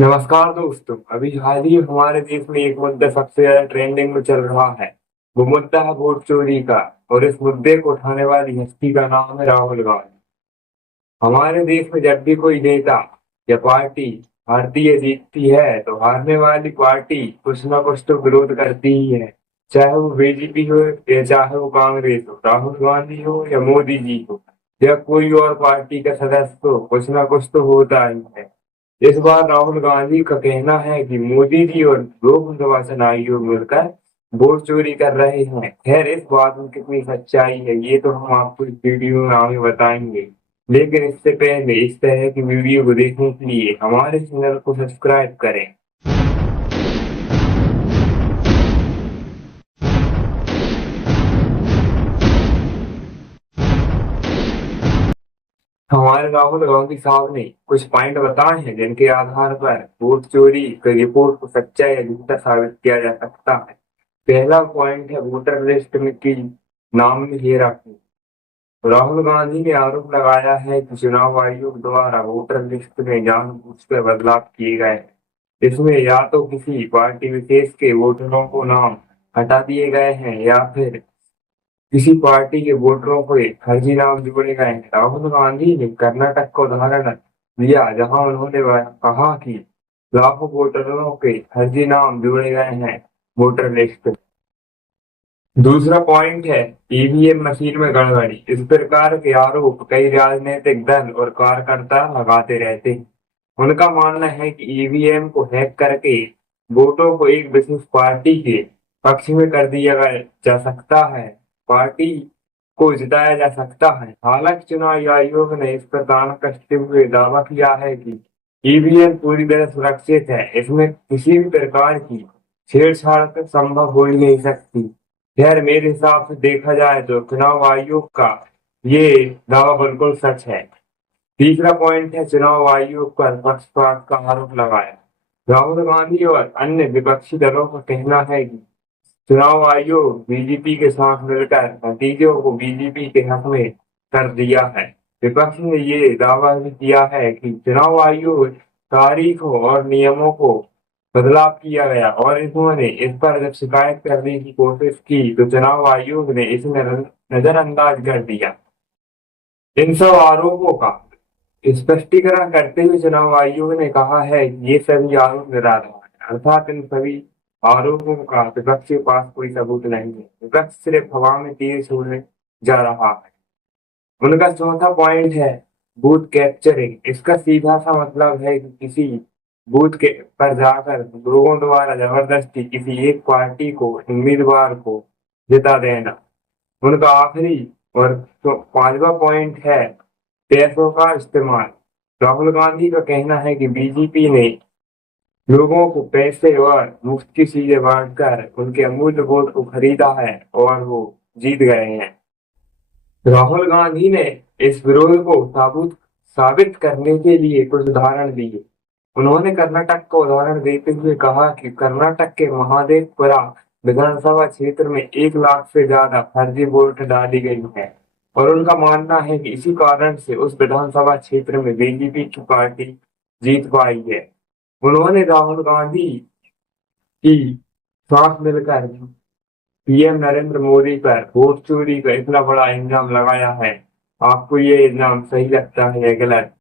नमस्कार दोस्तों। अभी हाल ही हमारे देश में एक मुद्दा सबसे ज्यादा ट्रेंडिंग में चल रहा है। वो मुद्दा है वोट चोरी का। और इस मुद्दे को उठाने वाली हस्ती का नाम है राहुल गांधी। हमारे देश में जब भी कोई नेता या पार्टी भारतीय जीतती है तो हारने वाली पार्टी कुछ ना कुछ तो विरोध करती ही है। चाहे वो बीजेपी हो या चाहे वो कांग्रेस हो, राहुल गांधी हो या मोदी जी हो या कोई और पार्टी का सदस्य हो, कुछ ना कुछ तो होता ही है। इस बार राहुल गांधी का कहना है कि मोदी जी और लोक निर्वाचन आयोग मिलकर वोट चोरी कर रहे हैं। खैर, इस बात में कितनी सच्चाई है ये तो हम आपको इस वीडियो में आगे बताएंगे। लेकिन इससे पहले इस तरह की वीडियो को देखने के लिए हमारे चैनल को सब्सक्राइब करें। हमारे राहुल गांधी साहब ने कुछ पॉइंट बताए हैं जिनके आधार पर वोट चोरी की रिपोर्ट को सच्चा या झूठा साबित किया जा सकता है। पहला पॉइंट है वोटर लिस्ट में की नाम में हेराफेरी। राहुल गांधी ने आरोप लगाया है कि चुनाव आयोग द्वारा वोटर लिस्ट में जानबूझकर बदलाव किए गए हैं। इसमें या तो किसी पार्टी विशेष के वोटरों को नाम हटा दिए गए हैं या फिर किसी पार्टी के वोटरों को फर्जी नाम जोड़े गए हैं। राहुल गांधी ने कर्नाटक का उदाहरण दिया जहां उन्होंने कहा कि लाखों वोटरों के फर्जी नाम जोड़े गए हैं वोटर लिस्ट में। दूसरा पॉइंट है ईवीएम मशीन में गड़बड़ी। इस प्रकार के आरोप कई राजनीतिक दल और कार्यकर्ता लगाते रहते हैं। उनका मानना है कि ईवीएम को हैक करके वोटों को एक विशेष पार्टी के पक्ष में कर दिया जा सकता है, पार्टी को जिताया जा सकता है। हालांकि चुनाव आयोग ने इस पर दावा कसते हुए दावा किया है कि ईवीएम पूरी तरह सुरक्षित है, इसमें किसी भी प्रकार की छेड़छाड़ संभव हो ही नहीं सकती। खैर, मेरे हिसाब से देखा जाए तो चुनाव आयोग का ये दावा बिल्कुल सच है। तीसरा पॉइंट है चुनाव आयोग पर पक्षपात का आरोप लगाया। राहुल गांधी और अन्य विपक्षी दलों का कहना है कि चुनाव आयोग बीजेपी के साथ मिलकर नतीजों को बीजेपी के हक में कर दिया है। विपक्ष ने ये दावा भी किया है कि चुनाव आयोग तारीखों और नियमों को बदलाव किया गया और इन्होंने इस पर जब शिकायत करने की कोशिश की तो चुनाव आयोग ने इसे नजरअंदाज कर दिया। इन सब आरोपों का स्पष्टीकरण करते हुए चुनाव आयोग ने कहा है कि ये सभी आरोप निराधार हैं, अर्थात इन सभी आरोपों का विपक्ष के पास कोई सबूत नहीं है। विपक्ष सिर्फ हवा में तीर छोड़ने जा रहा है। उनका चौथा पॉइंट है बूथ कैप्चरिंग। इसका सीधा सा मतलब है कि किसी बूथ के पर जाकर लोगों द्वारा जबरदस्ती किसी एक पार्टी को उम्मीदवार को जिता देना। उनका आखिरी और तो पांचवा पॉइंट है पैसों का इस्तेमाल। राहुल गांधी का कहना है कि बीजेपी ने लोगों को पैसे और मुफ्त की चीजें बांटकर उनके अमूल्य वोट को खरीदा है और वो जीत गए हैं। राहुल गांधी ने इस विरोध को साबित करने के लिए कुछ उदाहरण दिए। उन्होंने कर्नाटक का उदाहरण देते हुए कहा कि कर्नाटक के महादेवपुरा विधानसभा क्षेत्र में 1 लाख से ज्यादा फर्जी वोट डाली गई है और उनका मानना है कि इसी कारण से उस विधानसभा क्षेत्र में बीजेपी की पार्टी जीत पाई है। उन्होंने राहुल गांधी की साथ मिलकर पीएम नरेंद्र मोदी पर वोट चोरी का इतना बड़ा इल्जाम लगाया है। आपको ये इल्जाम सही लगता है या गलत?